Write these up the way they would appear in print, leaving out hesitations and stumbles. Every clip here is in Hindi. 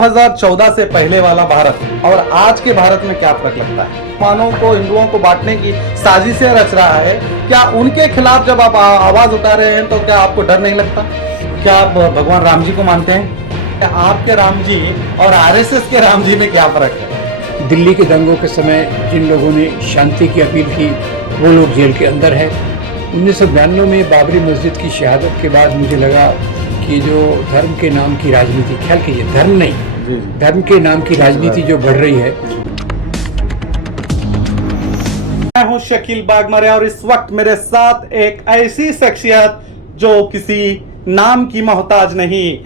2014 से पहले वाला भारत और आज के भारत में क्या फर्क लगता है? मुसलमानों को हिंदुओं को बांटने की साजिशें रच रहा है। क्या उनके खिलाफ जब आप आवाज उठा रहे हैं तो क्या आपको डर नहीं लगता? क्या आप भगवान राम जी को मानते हैं? क्या आपके राम जी और आरएसएस के राम जी में क्या फर्क है? दिल्ली के दंगों के समय जिन लोगों ने शांति की अपील की वो लोग जेल के अंदर हैं। 1992 में बाबरी मस्जिद की शहादत के बाद मुझे लगा कि जो धर्म के नाम की राजनीति, ख्याल कीजिए धर्म नहीं, धर्म के नाम की राजनीति जो बढ़ रही है। मैं हूं शकील बागमरे और इस वक्त मेरे साथ एक ऐसी शख्सियत जो किसी नाम की मोहताज नहीं,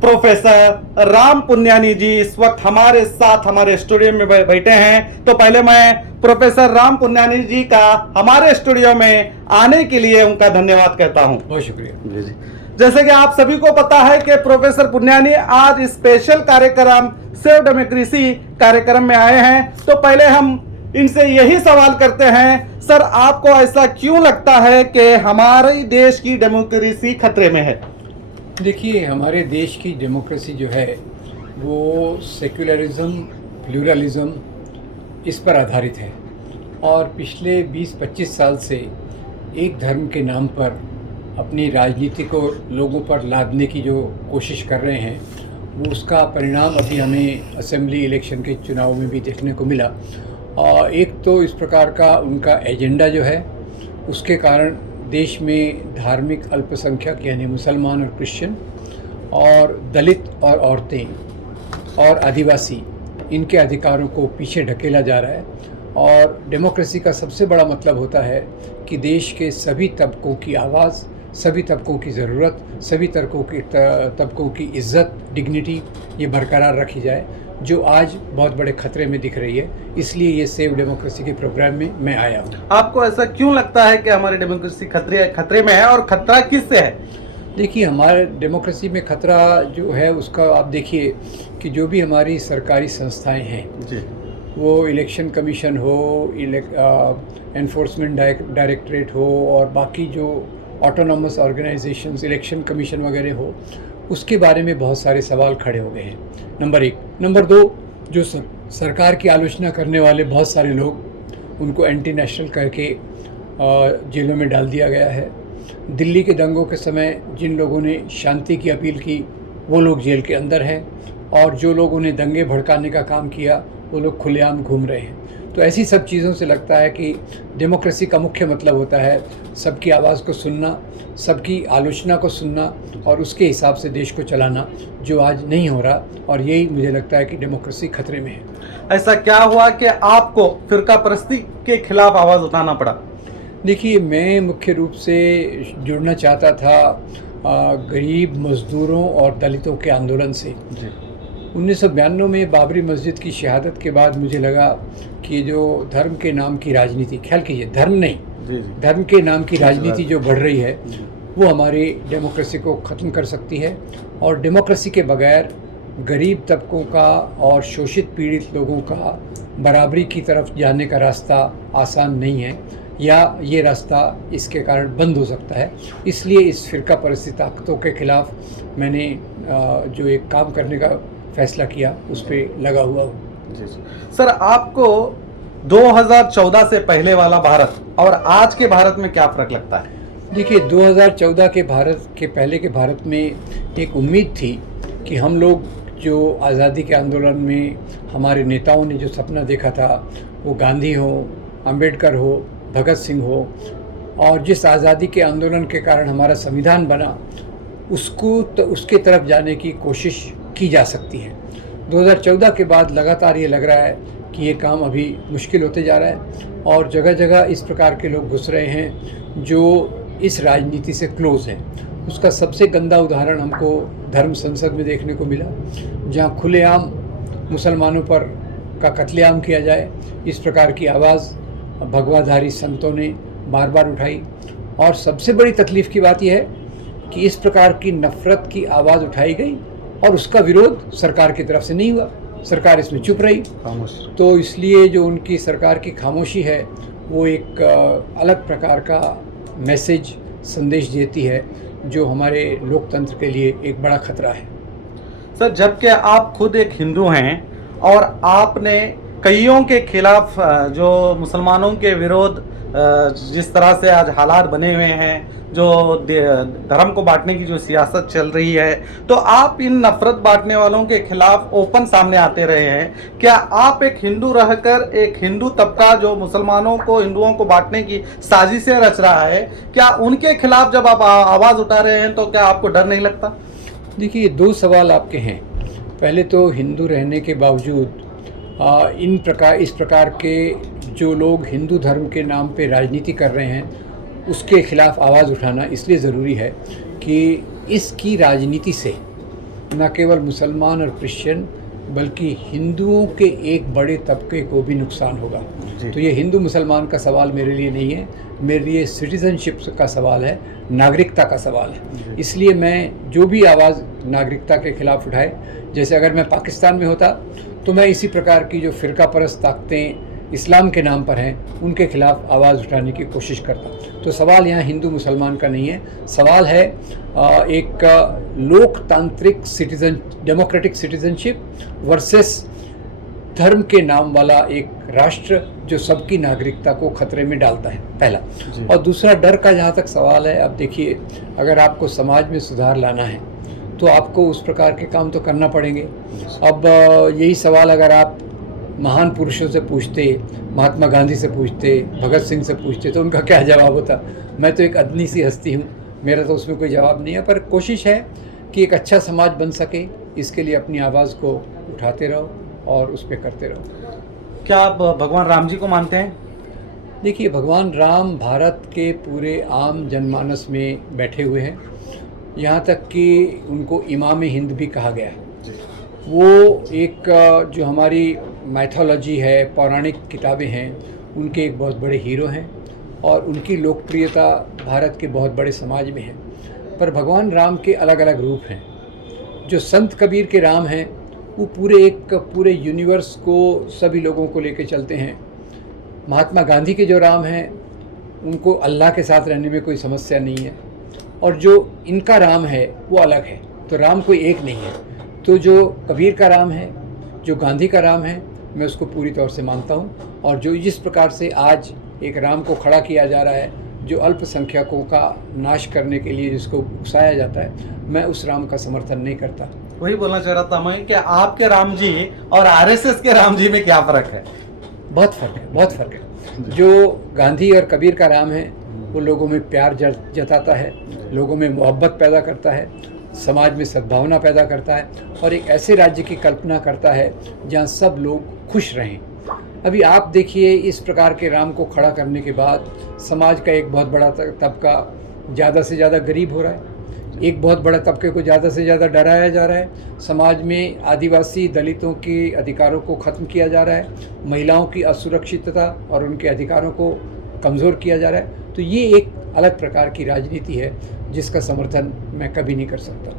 प्रोफेसर राम पुन्यानी जी इस वक्त हमारे साथ हमारे स्टूडियो में बैठे हैं। तो पहले मैं प्रोफेसर राम पुन्यानी जी का हमारे स्टूडियो में आने के लिए उनका धन्यवाद कहता हूं। बहुत शुक्रिया जी। जैसे कि आप सभी को पता है कि प्रोफेसर पुन्यानी आज स्पेशल कार्यक्रम सेव डेमोक्रेसी कार्यक्रम में आए हैं। तो पहले हम इनसे यही सवाल करते हैं, सर आपको ऐसा क्यों लगता है कि हमारे देश की डेमोक्रेसी खतरे में है? देखिए, हमारे देश की डेमोक्रेसी जो है वो सेक्युलरिज्म, प्लूरलिज्म इस पर आधारित है और पिछले 20-25 साल से एक धर्म के नाम पर अपनी राजनीति को लोगों पर लादने की जो कोशिश कर रहे हैं वो उसका परिणाम अभी हमें असेंबली इलेक्शन के चुनाव में भी देखने को मिला। और एक तो इस प्रकार का उनका एजेंडा जो है उसके कारण देश में धार्मिक अल्पसंख्यक यानी मुसलमान और क्रिश्चियन और दलित और औरतें और आदिवासी इनके अधिकारों को पीछे ढकेला जा रहा है। और डेमोक्रेसी का सबसे बड़ा मतलब होता है कि देश के सभी तबकों की आवाज़, सभी तबकों की ज़रूरत, सभी तबकों की इज़्ज़त, डिग्निटी ये बरकरार रखी जाए, जो आज बहुत बड़े खतरे में दिख रही है। इसलिए ये सेव डेमोक्रेसी के प्रोग्राम में मैं आया हूँ। आपको ऐसा क्यों लगता है कि हमारी डेमोक्रेसी खतरे में है और खतरा किससे है? देखिए, हमारे डेमोक्रेसी में खतरा जो है उसका आप देखिए कि जो भी हमारी सरकारी संस्थाएं हैं जी, वो इलेक्शन कमीशन हो, एनफोर्समेंट डायरेक्टरेट हो और बाकी जो ऑटोनॉमस ऑर्गेनाइजेशंस, इलेक्शन कमीशन वगैरह हो, उसके बारे में बहुत सारे सवाल खड़े हो गए हैं। नंबर 1। नंबर 2, जो सरकार की आलोचना करने वाले बहुत सारे लोग उनको एंटी नेशनल करके जेलों में डाल दिया गया है। दिल्ली के दंगों के समय जिन लोगों ने शांति की अपील की वो लोग जेल के अंदर हैं और जो लोगों ने दंगे भड़काने का काम किया वो लोग खुलेआम घूम रहे हैं। तो ऐसी सब चीज़ों से लगता है कि डेमोक्रेसी का मुख्य मतलब होता है सबकी आवाज़ को सुनना, सबकी आलोचना को सुनना और उसके हिसाब से देश को चलाना, जो आज नहीं हो रहा। और यही मुझे लगता है कि डेमोक्रेसी खतरे में है। ऐसा क्या हुआ कि आपको फिरका परस्ती के खिलाफ आवाज़ उठाना पड़ा? देखिए, मैं मुख्य रूप से जुड़ना चाहता था गरीब मज़दूरों और दलितों के आंदोलन से। 1992 में बाबरी मस्जिद की शहादत के बाद मुझे लगा कि जो धर्म के नाम की राजनीति, ख्याल कीजिए धर्म नहीं, धर्म के नाम की राजनीति जो बढ़ रही है वो हमारी डेमोक्रेसी को ख़त्म कर सकती है। और डेमोक्रेसी के बगैर गरीब तबकों का और शोषित पीड़ित लोगों का बराबरी की तरफ जाने का रास्ता आसान नहीं है, या ये रास्ता इसके कारण बंद हो सकता है। इसलिए इस फ़िरका परस्ती ताकतों के ख़िलाफ़ मैंने जो एक काम करने का फैसला किया उस पर लगा हुआ हूँ। सर आपको 2014 से पहले वाला भारत और आज के भारत में क्या फ़र्क लगता है? देखिए, 2014 के भारत के पहले के भारत में एक उम्मीद थी कि हम लोग जो आज़ादी के आंदोलन में हमारे नेताओं ने जो सपना देखा था वो गांधी हो, अंबेडकर हो, भगत सिंह हो, और जिस आज़ादी के आंदोलन के कारण हमारा संविधान बना उसके तरफ जाने की कोशिश की जा सकती है। 2014 के बाद लगातार ये लग रहा है कि ये काम अभी मुश्किल होते जा रहा है और जगह जगह इस प्रकार के लोग घुस रहे हैं जो इस राजनीति से क्लोज़ हैं। उसका सबसे गंदा उदाहरण हमको धर्म संसद में देखने को मिला, जहाँ खुलेआम मुसलमानों पर का कत्लेआम किया जाए, इस प्रकार की आवाज़ भगवाधारी संतों ने बार बार उठाई। और सबसे बड़ी तकलीफ़ की बात यह है कि इस प्रकार की नफ़रत की आवाज़ उठाई गई और उसका विरोध सरकार की तरफ से नहीं हुआ, सरकार इसमें चुप रही। तो इसलिए जो उनकी सरकार की खामोशी है वो एक अलग प्रकार का मैसेज, संदेश देती है जो हमारे लोकतंत्र के लिए एक बड़ा खतरा है। सर, जबकि आप खुद एक हिंदू हैं और आपने कईयों के खिलाफ जो मुसलमानों के विरोध जिस तरह से आज हालात बने हुए हैं, जो धर्म को बांटने की जो सियासत चल रही है, तो आप इन नफरत बांटने वालों के खिलाफ ओपन सामने आते रहे हैं। क्या आप एक हिंदू रहकर एक हिंदू तबका जो मुसलमानों को, हिंदुओं को बांटने की साजिशें रच रहा है, क्या उनके खिलाफ जब आप आवाज़ उठा रहे हैं तो क्या आपको डर नहीं लगता? देखिए, दो सवाल आपके हैं। पहले तो हिंदू रहने के बावजूद इस प्रकार के जो लोग हिंदू धर्म के नाम पे राजनीति कर रहे हैं उसके खिलाफ आवाज़ उठाना इसलिए ज़रूरी है कि इसकी राजनीति से न केवल मुसलमान और क्रिश्चियन बल्कि हिंदुओं के एक बड़े तबके को भी नुकसान होगा। तो ये हिंदू मुसलमान का सवाल मेरे लिए नहीं है, मेरे लिए सिटीज़नशिप का सवाल है, नागरिकता का सवाल है। इसलिए मैं जो भी आवाज़ नागरिकता के खिलाफ उठाए, जैसे अगर मैं पाकिस्तान में होता तो मैं इसी प्रकार की जो फ़िरका परस्त ताकतें इस्लाम के नाम पर हैं उनके खिलाफ आवाज़ उठाने की कोशिश करता। तो सवाल यहाँ हिंदू मुसलमान का नहीं है, सवाल है एक लोकतांत्रिक डेमोक्रेटिक सिटीज़नशिप वर्सेस धर्म के नाम वाला एक राष्ट्र जो सबकी नागरिकता को खतरे में डालता है, पहला। और दूसरा, डर का जहाँ तक सवाल है, अब देखिए, अगर आपको समाज में सुधार लाना है तो आपको उस प्रकार के काम तो करना पड़ेंगे। अब यही सवाल अगर आप महान पुरुषों से पूछते, महात्मा गांधी से पूछते, भगत सिंह से पूछते, तो उनका क्या जवाब होता? मैं तो एक अदनी सी हस्ती हूँ, मेरा तो उसमें कोई जवाब नहीं है। पर कोशिश है कि एक अच्छा समाज बन सके, इसके लिए अपनी आवाज़ को उठाते रहो और उस पर करते रहो। क्या आप भगवान राम जी को मानते हैं? देखिए, भगवान राम भारत के पूरे आम जनमानस में बैठे हुए हैं, यहाँ तक कि उनको इमाम हिंद भी कहा गया है। वो एक जो हमारी माइथोलॉजी है, पौराणिक किताबें हैं, उनके एक बहुत बड़े हीरो हैं और उनकी लोकप्रियता भारत के बहुत बड़े समाज में है। पर भगवान राम के अलग अलग रूप हैं। जो संत कबीर के राम हैं वो पूरे यूनिवर्स को, सभी लोगों को लेकर चलते हैं। महात्मा गांधी के जो राम हैं उनको अल्लाह के साथ रहने में कोई समस्या नहीं है, और जो इनका राम है वो अलग है। तो राम कोई एक नहीं है। तो जो कबीर का राम है, जो गांधी का राम है, मैं उसको पूरी तौर से मानता हूँ। और जो जिस प्रकार से आज एक राम को खड़ा किया जा रहा है, जो अल्पसंख्यकों का नाश करने के लिए जिसको उकसाया जाता है, मैं उस राम का समर्थन नहीं करता। वही बोलना चाह रहा था मैं कि आपके राम जी और आरएसएस के राम जी में क्या फ़र्क है? बहुत फ़र्क है, बहुत फ़र्क है। जो गांधी और कबीर का राम है वो लोगों में प्यार जताता है, लोगों में मोहब्बत पैदा करता है, समाज में सद्भावना पैदा करता है और एक ऐसे राज्य की कल्पना करता है जहाँ सब लोग खुश रहें। अभी आप देखिए, इस प्रकार के राम को खड़ा करने के बाद समाज का एक बहुत बड़ा तबका ज़्यादा से ज़्यादा गरीब हो रहा है, एक बहुत बड़ा तबके को ज़्यादा से ज़्यादा डराया जा रहा है, समाज में आदिवासी दलितों के अधिकारों को ख़त्म किया जा रहा है, महिलाओं की असुरक्षितता और उनके अधिकारों को कमज़ोर किया जा रहा है। तो ये एक अलग प्रकार की राजनीति है जिसका समर्थन मैं कभी नहीं कर सकता।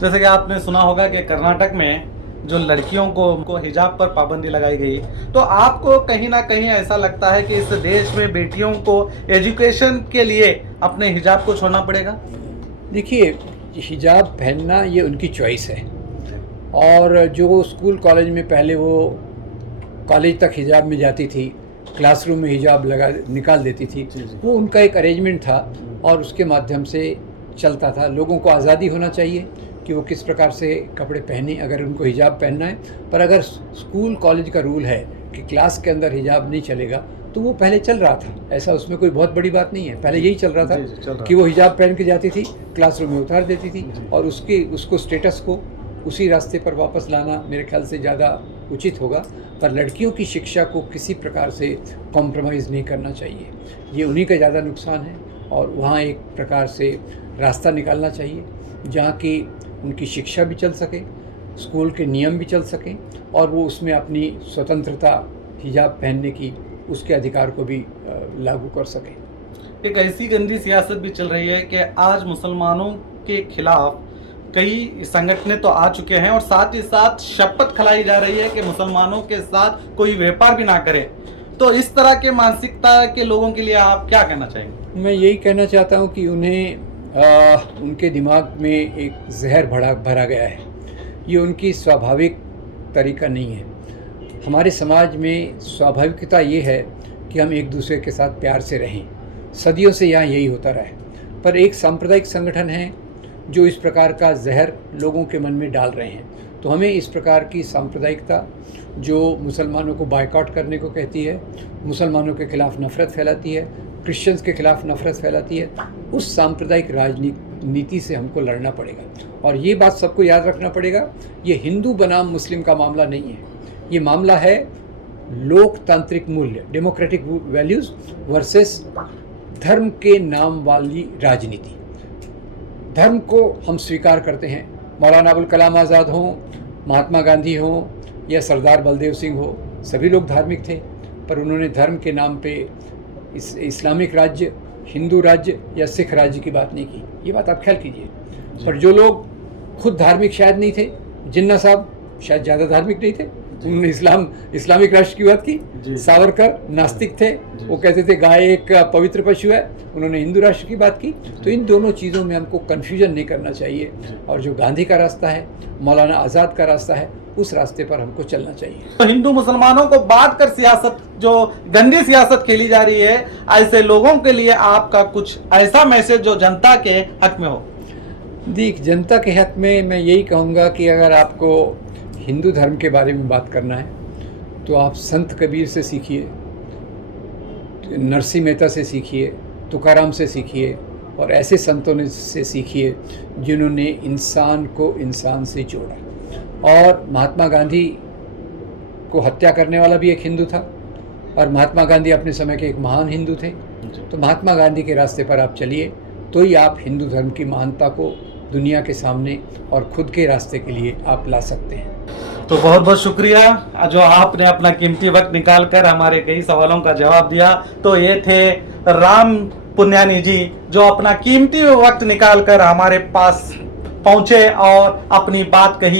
जैसे कि आपने सुना होगा कि कर्नाटक में जो लड़कियों को हिजाब पर पाबंदी लगाई गई, तो आपको कहीं ना कहीं ऐसा लगता है कि इस देश में बेटियों को एजुकेशन के लिए अपने हिजाब को छोड़ना पड़ेगा? देखिए, हिजाब पहनना ये उनकी चॉइस है, और जो स्कूल कॉलेज में पहले वो कॉलेज तक हिजाब में जाती थी, क्लासरूम में हिजाब निकाल देती थी, वो उनका एक अरेंजमेंट था और उसके माध्यम से चलता था। लोगों को आज़ादी होना चाहिए कि वो किस प्रकार से कपड़े पहने, अगर उनको हिजाब पहनना है। पर अगर स्कूल कॉलेज का रूल है कि क्लास के अंदर हिजाब नहीं चलेगा, तो वो पहले चल रहा था, ऐसा उसमें कोई बहुत बड़ी बात नहीं है। पहले यही चल रहा था कि वो हिजाब पहन के जाती थी, क्लासरूम में उतार देती थी, और उसको स्टेटस को उसी रास्ते पर वापस लाना मेरे ख्याल से ज़्यादा उचित होगा। पर लड़कियों की शिक्षा को किसी प्रकार से कॉम्प्रोमाइज़ नहीं करना चाहिए, ये उन्हीं का ज़्यादा नुकसान है। और वहाँ एक प्रकार से रास्ता निकालना चाहिए जहाँ की उनकी शिक्षा भी चल सके, स्कूल के नियम भी चल सकें, और वो उसमें अपनी स्वतंत्रता हिजाब पहनने की, उसके अधिकार को भी लागू कर सकें। एक ऐसी गंदी सियासत भी चल रही है कि आज मुसलमानों के खिलाफ कई संगठनें तो आ चुके हैं और साथ ही साथ शपथ खिलाई जा रही है कि मुसलमानों के साथ कोई व्यापार भी ना करे। तो इस तरह के मानसिकता के लोगों के लिए आप क्या कहना चाहेंगे? मैं यही कहना चाहता हूँ कि उन्हें उनके दिमाग में एक जहर भरा गया है। ये उनकी स्वाभाविक तरीका नहीं है। हमारे समाज में स्वाभाविकता ये है कि हम एक दूसरे के साथ प्यार से रहें। सदियों से यहाँ यही होता रहा है। पर एक सांप्रदायिक संगठन है जो इस प्रकार का जहर लोगों के मन में डाल रहे हैं। तो हमें इस प्रकार की सांप्रदायिकता जो मुसलमानों को बायकॉट करने को कहती है, मुसलमानों के खिलाफ नफ़रत फैलाती है, क्रिश्चियंस के खिलाफ नफ़रत फैलाती है, उस सांप्रदायिक राजनीति से हमको लड़ना पड़ेगा। और ये बात सबको याद रखना पड़ेगा, ये हिंदू बनाम मुस्लिम का मामला नहीं है। ये मामला है लोकतांत्रिक मूल्य, डेमोक्रेटिक वैल्यूज़ वर्सेस धर्म के नाम वाली राजनीति। धर्म को हम स्वीकार करते हैं, मौलाना अबुल कलाम आज़ाद हों, महात्मा गांधी हों या सरदार बलदेव सिंह हो, सभी लोग धार्मिक थे, पर उन्होंने धर्म के नाम पे इस्लामिक राज्य, हिंदू राज्य या सिख राज्य की बात नहीं की। ये बात आप ख्याल कीजिए। पर जो लोग खुद धार्मिक शायद नहीं थे, जिन्ना साहब शायद ज़्यादा धार्मिक नहीं थे, उन्होंने इस्लामिक राष्ट्र की बात की। सावरकर नास्तिक थे, वो कहते थे गाय एक पवित्र पशु है, उन्होंने हिंदू राष्ट्र की बात की। तो इन दोनों चीज़ों में हमको कन्फ्यूजन नहीं करना चाहिए। और जो गांधी का रास्ता है, मौलाना आज़ाद का रास्ता है, उस रास्ते पर हमको चलना चाहिए। तो हिंदू मुसलमानों को बांट कर सियासत, जो गंदी सियासत खेली जा रही है, ऐसे लोगों के लिए आपका कुछ ऐसा मैसेज जो जनता के हक में हो? देख, जनता के हक में मैं यही कहूँगा कि अगर आपको हिंदू धर्म के बारे में बात करना है तो आप संत कबीर से सीखिए, नरसिंह मेहता से सीखिए, तुकाराम से सीखिए और ऐसे संतों से सीखिए जिन्होंने इंसान को इंसान से जोड़ा। और महात्मा गांधी को हत्या करने वाला भी एक हिंदू था और महात्मा गांधी अपने समय के एक महान हिंदू थे। तो महात्मा गांधी के रास्ते पर आप चलिए, तो ही आप हिंदू धर्म की महानता को दुनिया के सामने और खुद के रास्ते के लिए आप ला सकते हैं। तो बहुत बहुत शुक्रिया जो आपने अपना कीमती वक्त निकालकर हमारे कई सवालों का जवाब दिया। तो ये थे राम पुन्यानी जी, जो अपना कीमती वक्त निकालकर हमारे पास पहुंचे और अपनी बात कही।